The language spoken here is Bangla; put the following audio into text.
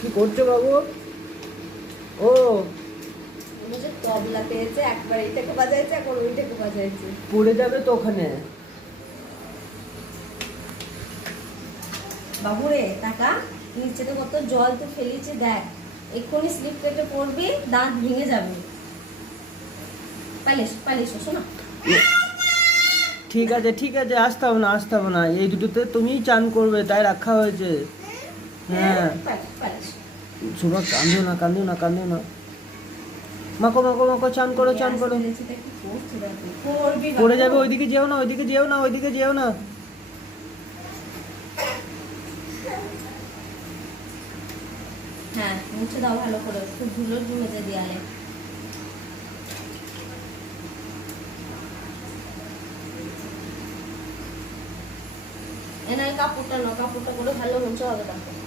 কি করছো বাবু? ও যে তবলা পেয়েছে, একবার এইটাকে বাজাইছে, একবার ওইটাকে বাজাইছে। পড়ে যাবে তো ওখানে। বাবুরে টাকা নিচেতে কত জল তো ফেলিছে দেখ, এক্ষুনি স্লিপ কেটে পড়বি, দাঁত ভেঙে যাবে। পালিস পালিস শোনো। ঠিক আছে ঠিক আছে, আসতে হবে না আসতে হবে না, এই দুটোতে তুমিই চান করবে তাই রাখা হয়েছে। হ্যাঁ পালিস পালিস। সুভা কান্দিও না কান্দিও না কান্দিও না। মাকো মাকো মাকো, চান করো চান করো। পড়ে যাবে, ওইদিকে যেও না ওইদিকে যেও না ওইদিকে যেও না। হ্যাঁ মুছে দাও ভালো করে, খুব ধুলো জমেছে দেয়ালে। এনার কাপড়টা নাও, কাপড়টা করে ভালো মুছে হবে তারপর।